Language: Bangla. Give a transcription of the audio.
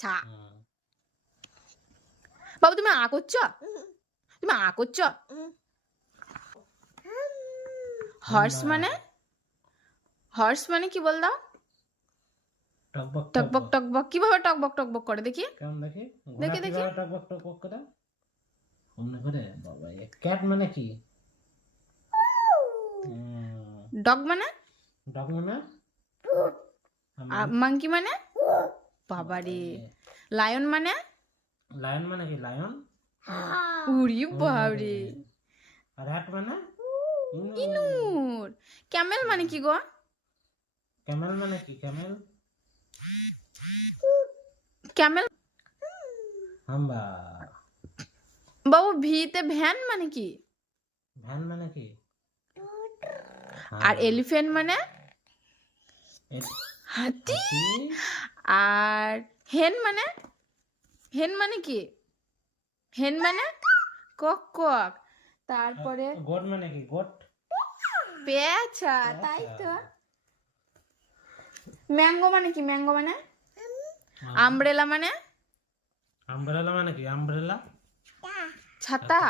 ছা। বাবু তুমি আ করছো? তুমি আ করছো? হর্স মানে? হর্স মানে কি বল দাও? টকবক টকবক। কিভাবে টকবক টকবক করে দেখি? কেমন দেখি? দেখি দেখি। টকবক টকবক করে। অমনে করে বাবা। ক্যাট মানে কি? ডগ মানে? ডগ মানে? মাংকি মানে? বাবারে। লায়ন মানে? লায়ন মানে কি? লায়ন? উড়ি বাবারে। র‍্যাট মানে? ইনুর। ক্যামেল মানে কি গো? ক্যামেল মানে কি? ক্যামেল? ক্যামেল। হাম্বা। বাবু ভিতে ভ্যান মানে কি? ভ্যান মানে কি? আর এলিফ্যান্ট মানে? হাতি। আর হেন মানে? হেন মানে কি? হেন মানে কক কক। তারপরে গোট মানে কি? গোট? পেঁচা। তাই তো। ম্যাঙ্গো মানে কি? ম্যাঙ্গো মানে? আমব্রেলা মানে? আমব্রেলা মানে কি? আমব্রেলা? ছাতা।